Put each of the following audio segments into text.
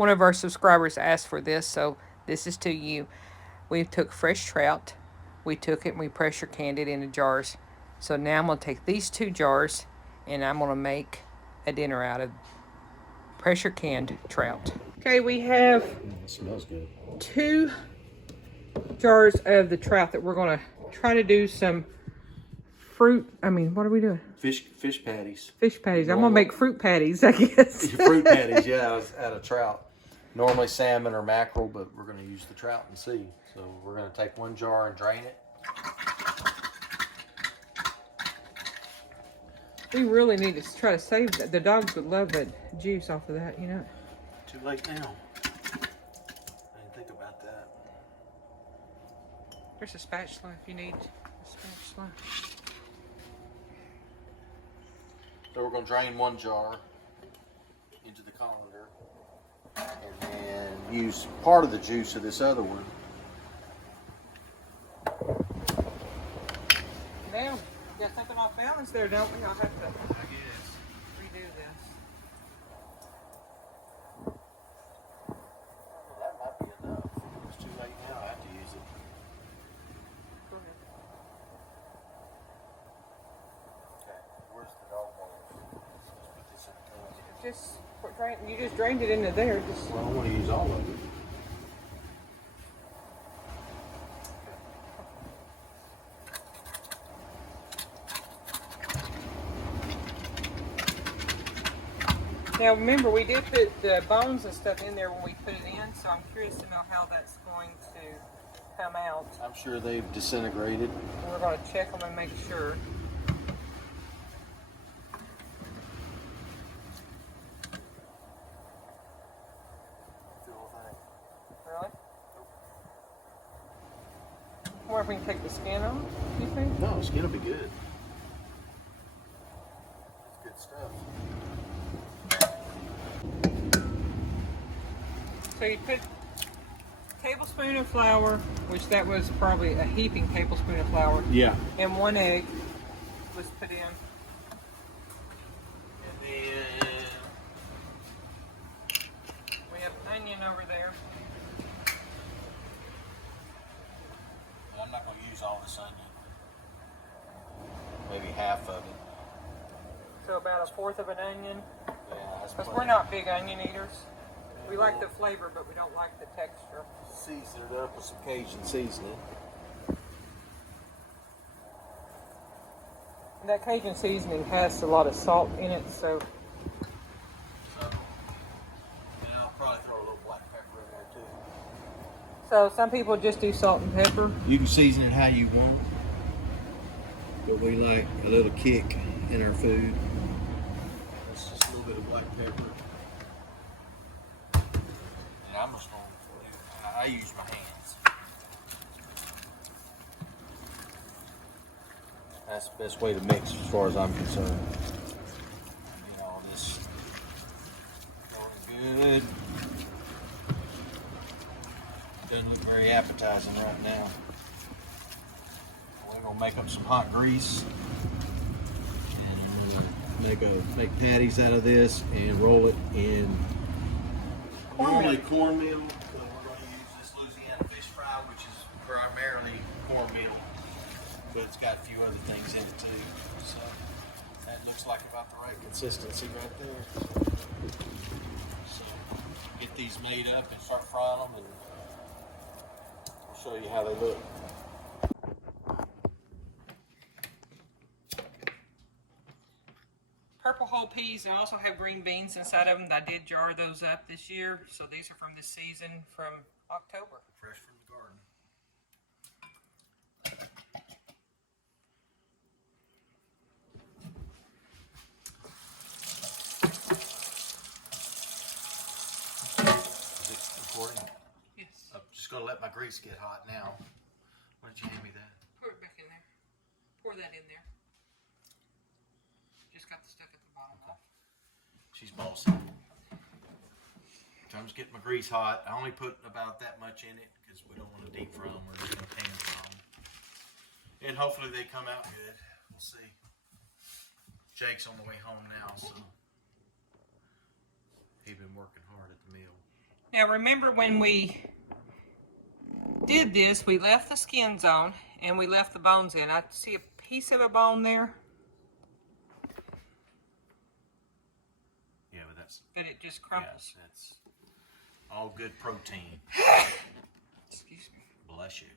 one of our subscribers asked for this, so this is to you. We took fresh trout, we took it and we pressure canned it into jars. So now I'm gonna take these 2 jars and I'm gonna make a dinner out of pressure canned trout. Okay, we have It smells good. 2 jars of the trout that we're gonna try to do some fruit. I mean, what are we doing? Fish patties. Fish patties. I'm gonna make fruit patties, I guess. Fruit patties, yeah, out of trout. Normally salmon or mackerel, but we're gonna use the trout and sea. So we're gonna take 1 jar and drain it. We really need to try to save that. The dogs would love the juice off of that, you know. Too late now. I didn't think about that. There's a spatula if you need a spatula. So we're gonna drain 1 jar into the colander and then use part of the juice of this other one. Now, we got something off balance there, don't we? I'll have to I guess. redo this. That might be enough. It's too late now. I have to use it. Go ahead. Okay. Where's the dog water? Let's put this in the can. You just drained it into there. Well, I want to use all of it. Now remember, we did put the bones and stuff in there when we put it in, so I'm curious to know how that's going to come out. I'm sure they've disintegrated. And we're going to check them and make sure. Really? I wonder if we can take the skin off, do you think? No, skin will be good. That's good stuff. So you put a tablespoon of flour, which that was probably a heaping tablespoon of flour, Yeah. and 1 egg was put in. And then We have onion over there. I'm not going to use all this onion. Maybe half of it. So about 1/4 of an onion. Yeah, that's Because plenty. we're not big onion eaters. We like the flavor, but we don't like the texture. Season it up with some Cajun seasoning. And that Cajun seasoning has a lot of salt in it, so And I'll probably throw a little black pepper in there too. some people just do salt and pepper. You can season it how you want, but we like a little kick in our food. It's just a little bit of black pepper. And I'm just going to, I use my hands. That's the best way to mix as far as I'm concerned. Get all this going good. Doesn't look very appetizing right now. We're gonna make up some hot grease, and I'm gonna make patties out of this and roll it in normally cornmeal. But we're gonna use this Louisiana fish fry, which is primarily cornmeal, but it's got a few other things in it too. So that looks like about the right consistency right there. So get these made up and start frying them, and I'll show you how they look. Purple whole peas. I also have green beans inside of them. I did jar those up this year, so these are from this season from October. Fresh from the garden. Is it recording? Yes. I'm just gonna let my grease get hot now. Why don't you hand me that? Pour it back in there. Pour that in there. Just got the stuff at the bottom. She's bossy. So I'm just getting my grease hot. I only put about that much in it because we don't want to deep fry them or pan fry them. And hopefully they come out good. We'll see. Jake's on the way home now, so he's been working hard at the mill. Now remember when we did this, we left the skins on and we left the bones in. I see a piece of a bone there. Yeah, but that's... But it just crumples. Yes, that's all good protein. Excuse me. Bless you.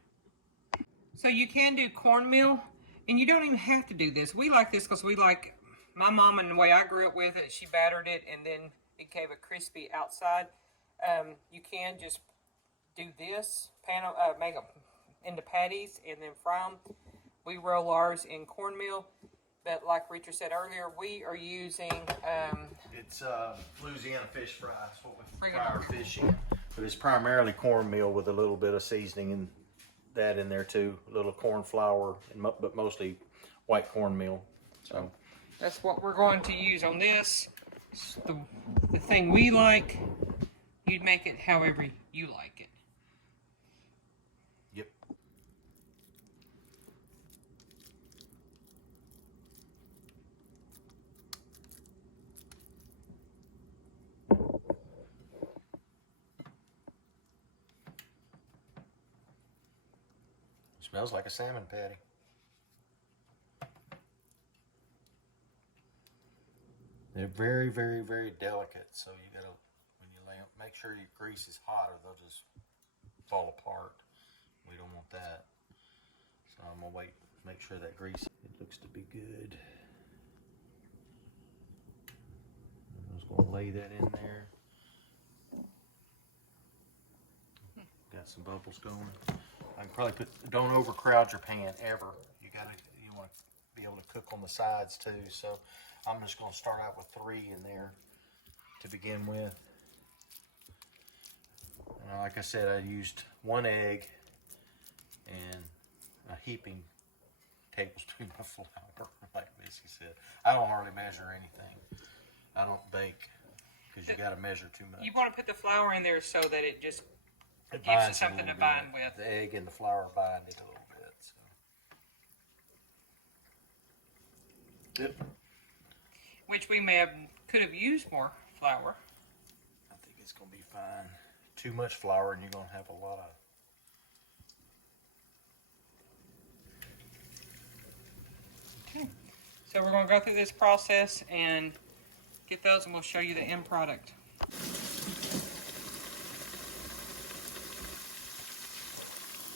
So you can do cornmeal, and you don't even have to do this. We like this because we like, my mom and the way I grew up with it, she battered it and then it gave a crispy outside. You can just do this, make them into patties and then fry them. We roll ours in cornmeal, but like Richard said earlier, we are using... it's Louisiana fish fry. That's what we fry our fish in. But it's primarily cornmeal with a little bit of seasoning and that in there too. A little corn flour, but mostly white cornmeal. So that's what we're going to use on this. The thing we like, you'd make it however you like it. Yep. Smells like a salmon patty. They're very, very, very delicate, so you gotta, when you lay them, make sure your grease is hot or they'll just fall apart. We don't want that. So I'm gonna wait, make sure that grease, it looks to be good. I'm just gonna lay that in there. Got some bubbles going. I can probably put, don't overcrowd your pan ever. You want to be able to cook on the sides too. So I'm just going to start out with 3 in there to begin with. Like I said, I used 1 egg and a heaping tablespoon of flour, like Missy said. I don't hardly measure anything. I don't bake because you got to measure too much. You want to put the flour in there so that it just It gives binds it something to bind with. The egg and the flour bind it a little bit. So. Yep. Which we could have used more flour. I think it's going to be fine. Too much flour and you're going to have a lot of... Okay. So we're going to go through this process and get those, and we'll show you the end product.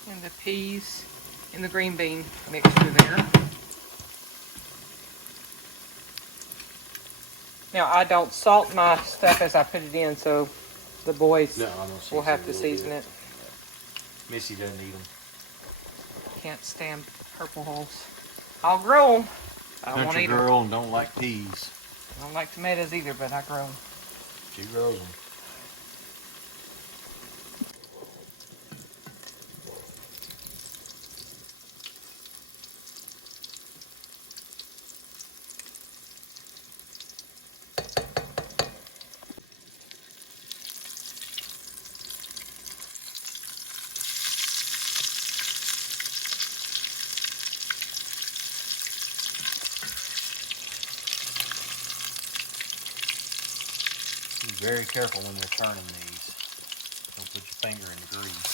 And the peas and the green bean mixture there. Now I don't salt my stuff as I put it in, so the boys will have to season it. Missy doesn't eat them. Can't stand purple holes. I'll grow them. I won't Country eat them. girl and don't like peas. I don't like tomatoes either, but I grow them. She grows them. Be very careful when you're turning these. Don't put your finger in the grease.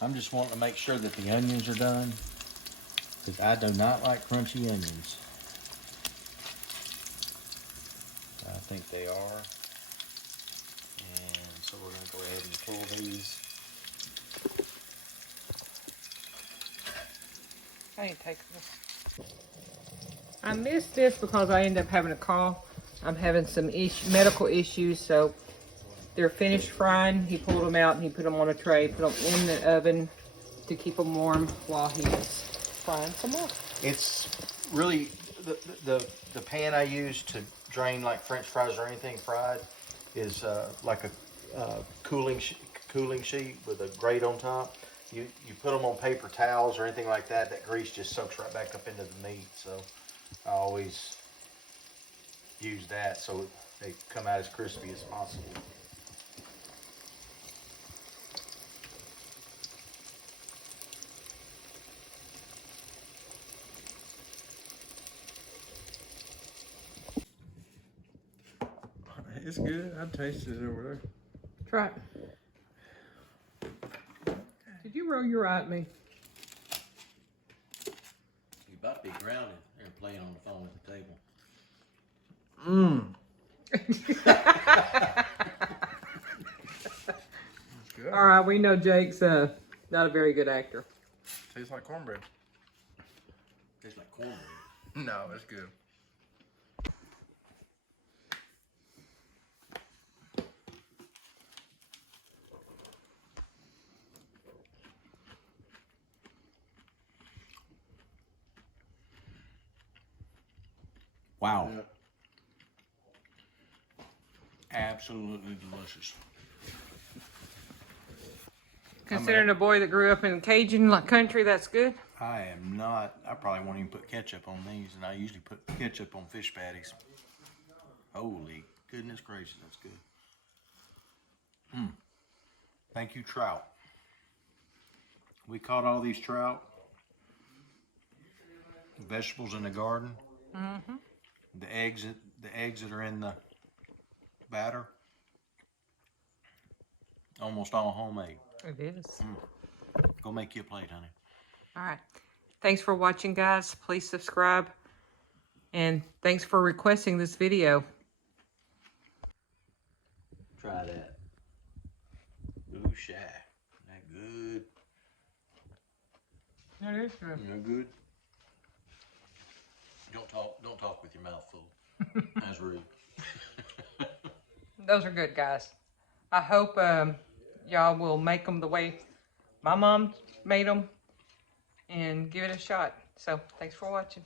I'm just wanting to make sure that the onions are done, because I do not like crunchy onions. I think they are. And so we're going to go ahead and pull these. I ain't taking this. I missed this because I ended up having a call. I'm having some medical issues, so they're finished frying. He pulled them out and he put them on a tray, put them in the oven to keep them warm while he's frying some more. It's really, the pan I use to drain like French fries or anything fried is like a cooling sheet with a grate on top. You put them on paper towels or anything like that, that grease just soaks right back up into the meat. So I always use that so they come out as crispy as possible. It's good. I tasted it over there. Try it. Did you roll your eye at me? You about to be grounded there playing on the phone at the table. Good. All right, we know Jake's not a very good actor. Tastes like cornbread. Tastes like cornbread. No, it's good. Wow. Yeah. Absolutely delicious. Considering a boy that grew up in Cajun country, that's good. I am not. I probably won't even put ketchup on these, and I usually put ketchup on fish patties. Holy goodness gracious, that's good. Thank you, Trout. We caught all these trout, vegetables in the garden. Mm-hmm. The eggs that are in the batter, almost all homemade. It is. Go make you a plate, honey. All right. Thanks for watching, guys. Please subscribe. And thanks for requesting this video. Try that. Ooh, shy. That good. That is good. You know, good. Don't talk with your mouth full. That's rude. Those are good, guys. I hope y'all will make them the way my mom made them and give it a shot. So, thanks for watching.